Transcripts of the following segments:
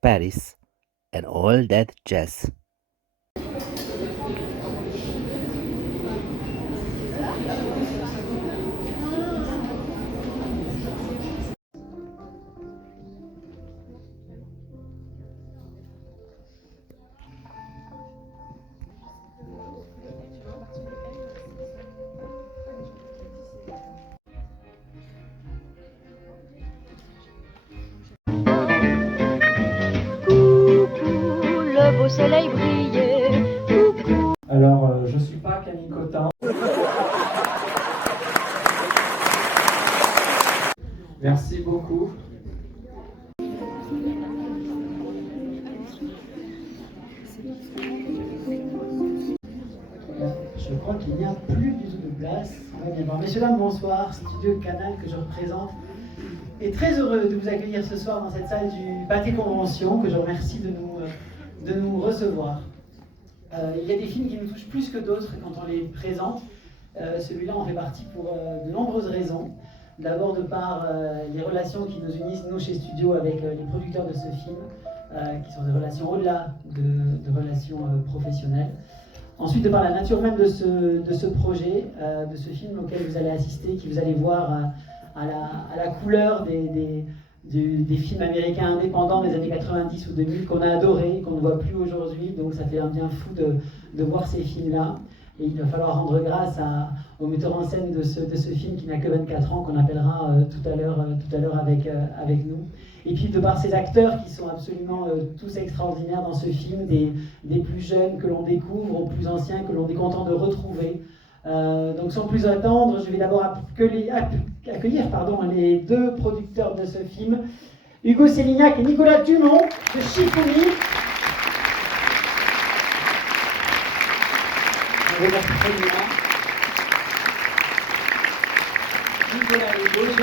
Paris, and all that jazz. Coucou, le beau soleil brillait. Coucou. Alors, je ne suis pas Camille Cotin. Merci beaucoup. Je crois qu'il n'y a plus du tout de place. On va bien voir. Messieurs, dames, bonsoir. Studio Canal que je représente est très heureux de vous accueillir ce soir dans cette salle du Pâté Convention, que je remercie de nous recevoir. Il y a des films qui nous touchent plus que d'autres quand on les présente. Celui-là en fait partie pour de nombreuses raisons. D'abord de par les relations qui nous unissent, nous chez Studio, avec les producteurs de ce film, qui sont des relations au-delà de relations professionnelles. Ensuite, de par la nature même de ce projet, de ce film auquel vous allez assister, qui vous allez voir à la couleur des films américains indépendants des années 90 ou 2000 qu'on a adorés, qu'on ne voit plus aujourd'hui. Donc ça fait un bien fou de voir ces films-là. Et il va falloir rendre grâce au metteur en scène de ce film qui n'a que 24 ans, qu'on appellera tout à l'heure avec nous. Et puis de par ces acteurs qui sont absolument tous extraordinaires dans ce film, des plus jeunes que l'on découvre aux plus anciens que l'on est content de retrouver. Donc sans plus attendre, je vais d'abord accueillir les deux producteurs de ce film, Hugo Sélignac et Nicolas Dumont de Shifumi. Je vais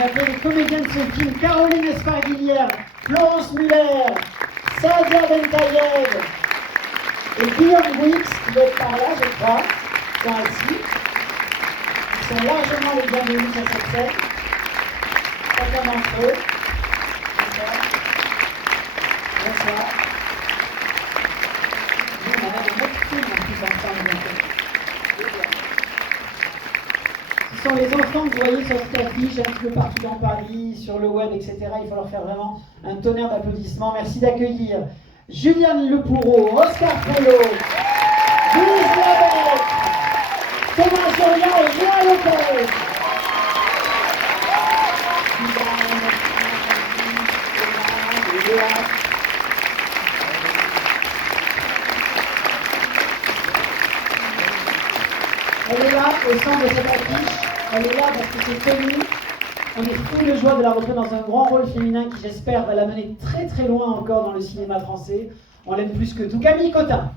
appeler les comédiens de ce film: Caroline Esparguilière, Florence Muller, Sadia Bentaïev et Guillaume Wix, qui doit être par là, je crois, sont assis. Ils sont largement les bienvenus sur cette scène. Chacun d'entre eux. Bonsoir. Bonsoir. On a un autre film en plus ensemble bientôt. Ce sont les enfants que vous voyez sur cette affiche un peu partout dans Paris, sur le web, etc. Il faut leur faire vraiment un tonnerre d'applaudissements. Merci d'accueillir Juliane Lepoureau, Oscar Prello, Louise Labette, Thomas Soria et Léa Lopez. Elle est là au centre de cette affiche. Elle est là parce que c'est tenu. On est fou de joie de la retrouver dans un grand rôle féminin qui, j'espère, va la mener très très loin encore dans le cinéma français. On l'aime plus que tout. Camille Cotin.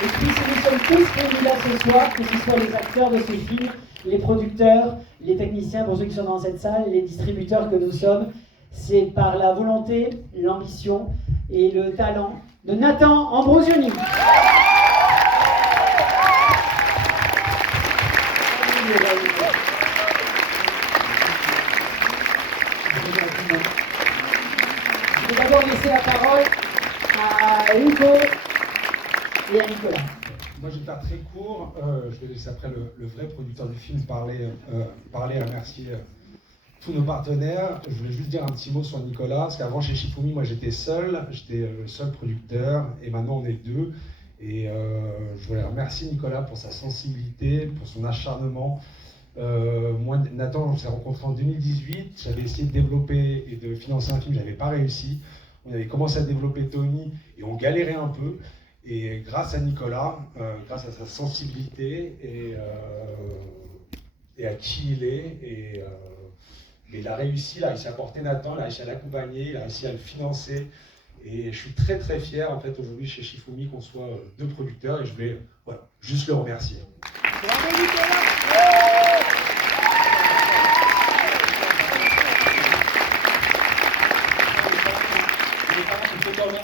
Et puis, nous sommes tous réunis là ce soir, que ce soit les acteurs de ce film, les producteurs, les techniciens, pour ceux qui sont dans cette salle, les distributeurs que nous sommes, c'est par la volonté, l'ambition et le talent de Nathan Ambrosioni. Je vais d'abord laisser la parole à Hugo et à Nicolas. Moi, je vais faire très court. Je vais laisser après le vrai producteur du film parler et remercier tous nos partenaires. Je voulais juste dire un petit mot sur Nicolas, parce qu'avant chez Shifumi, moi j'étais le seul producteur, et maintenant on est deux. Et je voulais remercier Nicolas pour sa sensibilité, pour son acharnement. Moi, Nathan, on s'est rencontrés en 2018. J'avais essayé de développer et de financer un film, je n'avais pas réussi. On avait commencé à développer Tony et on galérait un peu. Et grâce à Nicolas, grâce à sa sensibilité et à qui il est, il a réussi à porter Nathan, il a réussi à l'accompagner, il a réussi à le financer. Et je suis très très fier en fait aujourd'hui chez Shifumi qu'on soit deux producteurs, et je voulais juste le remercier. Bravo Nicolas.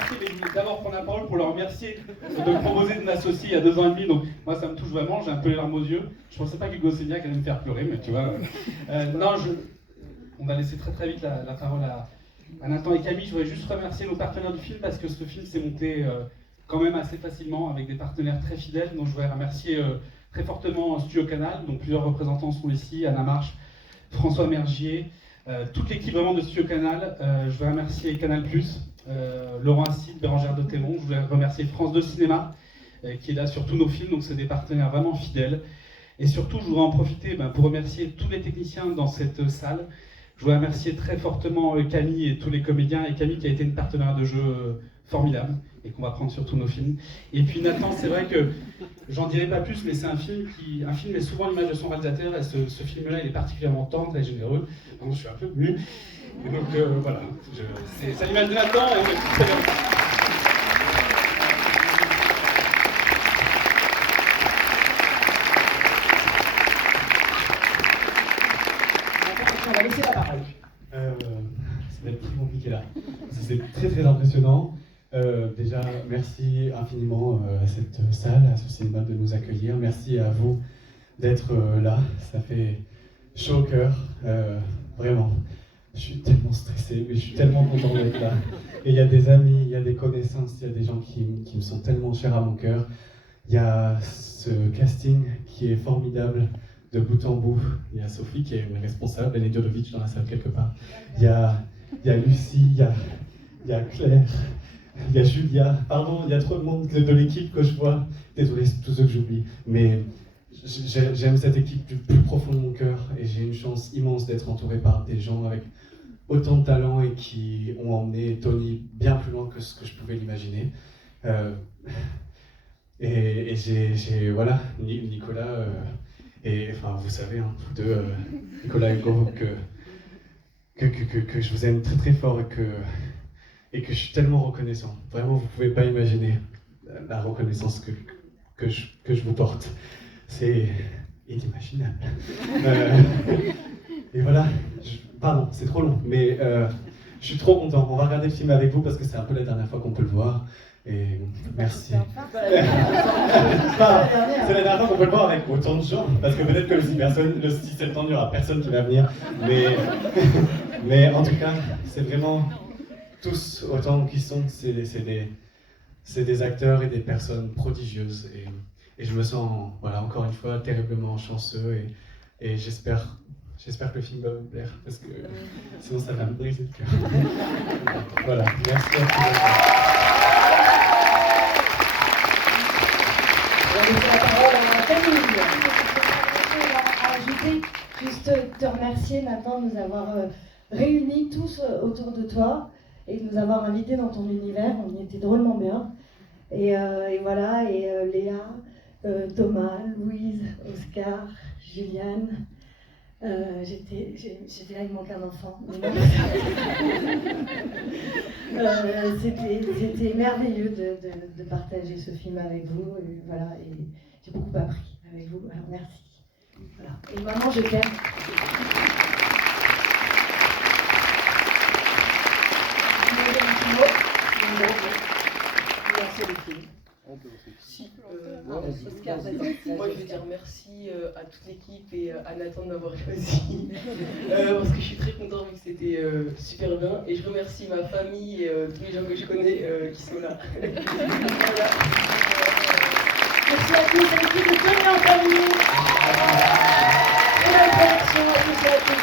remercier, mais d'abord prendre la parole pour leur remercier de me proposer de m'associer il y a 2 ans et demi. Donc moi ça me touche vraiment, j'ai un peu les larmes aux yeux. Je pensais pas qu'Hugo Seignac allait me faire pleurer, mais tu vois. Non, on va laisser très très vite la parole à Nathan et Camille. Je voudrais juste remercier nos partenaires du film parce que ce film s'est monté quand même assez facilement avec des partenaires très fidèles. Donc je voudrais remercier très fortement Studio Canal, dont plusieurs représentants sont ici, Anna Marche, François Mergier, toute l'équipe vraiment de Studio Canal. Je voudrais remercier Canal+, Laurent Acide, Bérangère de Thémon. Je voudrais remercier France 2 Cinéma, qui est là sur tous nos films, donc c'est des partenaires vraiment fidèles. Et surtout, je voudrais en profiter pour remercier tous les techniciens dans cette salle. Je voudrais remercier très fortement Camille et tous les comédiens, et Camille qui a été une partenaire de jeu formidable, et qu'on va prendre sur tous nos films. Et puis Nathan, c'est vrai que, j'en dirai pas plus, mais c'est un film est souvent l'image de son réalisateur, et ce film-là, il est particulièrement tendre et généreux. Donc je suis un peu ému. Et donc voilà, c'est l'image de Nathan, et on est tous très bien. On va laisser la parole. Ça va être très compliqué là. C'est très très impressionnant. Déjà, merci infiniment à cette salle, à ce cinéma de nous accueillir. Merci à vous d'être là. Ça fait chaud au cœur. Vraiment. Je suis tellement stressé, mais je suis tellement content d'être là. Et il y a des amis, il y a des connaissances, il y a des gens qui me sont tellement chers à mon cœur. Il y a ce casting qui est formidable de bout en bout. Il y a Sophie qui est responsable, elle est Djodovic dans la salle quelque part. Il y a Lucie, il y a Claire, il y a Julia. Pardon, il y a trop de monde de l'équipe que je vois. Désolé, c'est tous ceux que j'oublie. Mais j'aime cette équipe du plus profond de mon cœur et j'ai une chance immense d'être entouré par des gens avec autant de talent et qui ont emmené Tony bien plus loin que ce que je pouvais l'imaginer. Et j'ai voilà, Nicolas et enfin vous savez, hein, tous deux, Nicolas et Hugo, que je vous aime très très fort et que je suis tellement reconnaissant. Vraiment, vous pouvez pas imaginer la reconnaissance que je vous porte. C'est inimaginable. Et voilà, pardon, c'est trop long, mais je suis trop content. On va regarder le film avec vous parce que c'est un peu la dernière fois qu'on peut le voir. Et merci. C'est la dernière fois qu'on peut le voir avec autant de gens, parce que peut-être que le 6 septembre, il n'y aura personne qui va venir. Mais en tout cas, c'est vraiment tous autant qu'ils sont, c'est des acteurs et des personnes prodigieuses. Et je me sens, voilà, encore une fois, terriblement chanceux et j'espère que le film va vous plaire, parce que sinon ça va me briser le cœur. Voilà, merci à tous. On va laisser la parole à Camille. À ajouter, juste te remercier maintenant de nous avoir réunis tous autour de toi et de nous avoir invités dans ton univers. On y était drôlement bien. Et voilà, et Léa, Thomas, Louise, Oscar, Juliane. J'étais là, il me manque un enfant. C'était merveilleux de partager ce film avec vous. Et voilà, et j'ai beaucoup appris avec vous. Alors merci. Voilà. Et maman, je t'aime. Merci à l'équipe. Si, Oscar, moi je veux dire merci à toute l'équipe et à Nathan de m'avoir choisi parce que je suis très content vu que c'était super bien et je remercie ma famille et tous les gens que je connais qui sont là. Voilà. Merci à tous, à l'équipe de Tony en famille. Et la production, merci à tous.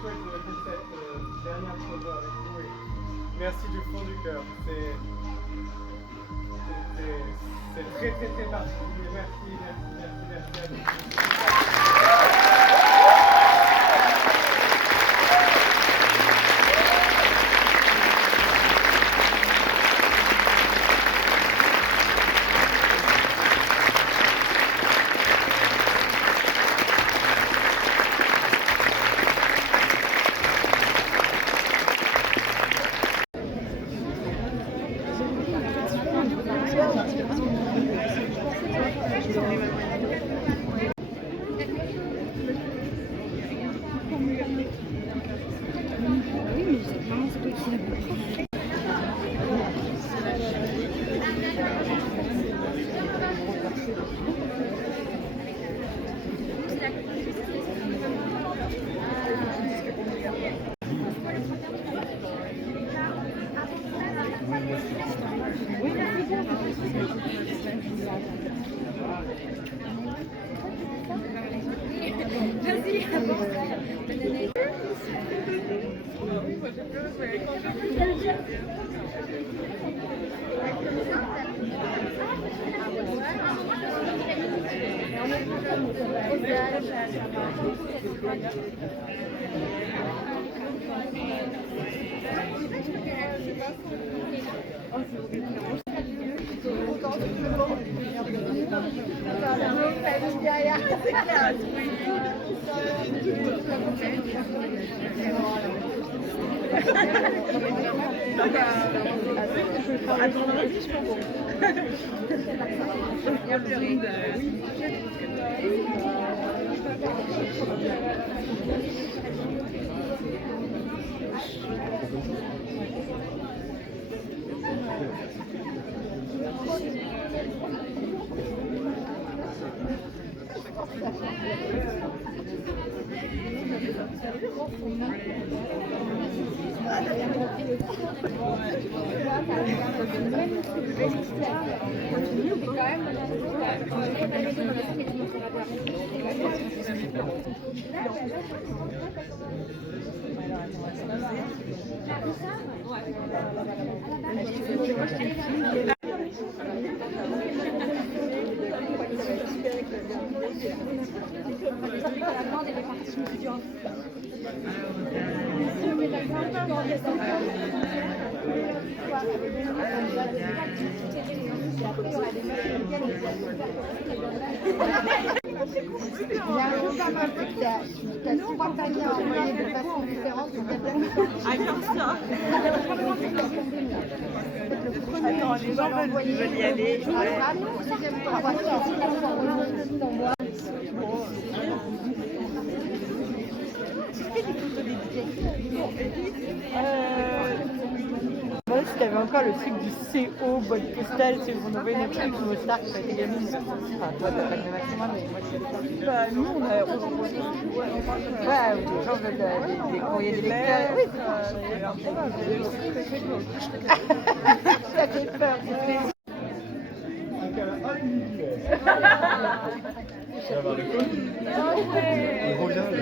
chouette de faire cette dernière photo avec vous et merci du fond du cœur. C'est très très très particulier. Merci à vous. Il y a un programme un peu que tu as 3 paniers à envoyer de façon différente. Attends, les gens veulent y aller. Ah non, le deuxième tour. Il y avait encore le truc du CO, boîte postale, c'est vous envoyez notre truc, vos stars, ça a été gagné. Enfin, toi, t'as pas le même maximum, mais moi, je sais pas. Nous, on a. Ouais, les gens veulent des courriers des lecteurs. Oui, ça fait peur. Tu vas voir le code. Il revient le...